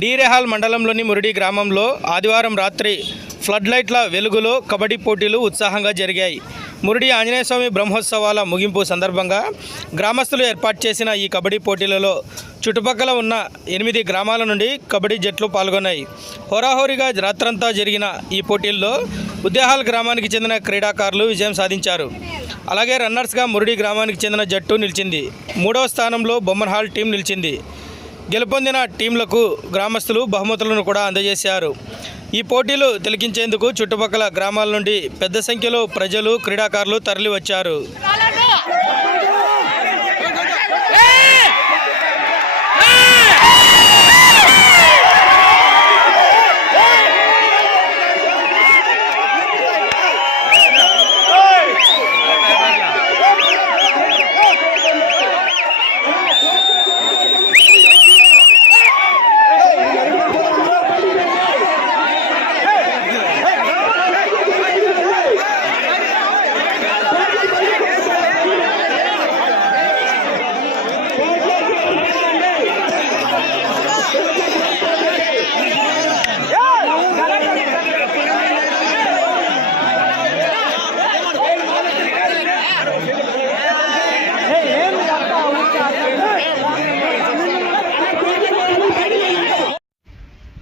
డీరెహాల్ మండలంలోని మురిడి గ్రామంలో ఆదివారం రాత్రి ఫ్లడ్ లైట్ల వెలుగులో కబడ్డీ పోటీలు ఉత్సాహంగా జరిగాయి. మురిడి ఆంజనేయస్వామి బ్రహ్మోత్సవాల ముగింపు సందర్భంగా గ్రామస్తులు ఏర్పాటు చేసిన ఈ కబడ్డీ పోటీలలో చుట్టుపక్కల ఉన్న ఎనిమిది గ్రామాల నుండి కబడ్డీ జట్లు పాల్గొన్నాయి. హోరాహోరీగా రాత్రంతా జరిగిన ఈ పోటీల్లో ఉద్యాహాల్ గ్రామానికి చెందిన క్రీడాకారులు విజయం సాధించారు. అలాగే రన్నర్స్గా మురిడి గ్రామానికి చెందిన జట్టు నిలిచింది. మూడవ స్థానంలో బొమ్మన్హాల్ టీం నిలిచింది. గెలుపొందిన టీంలకు గ్రామస్తులు బహుమతులను కూడా అందజేశారు. ఈ పోటీలు తిలకించేందుకు చుట్టుపక్కల గ్రామాల నుండి పెద్ద సంఖ్యలో ప్రజలు క్రీడాకారులు తరలివచ్చారు.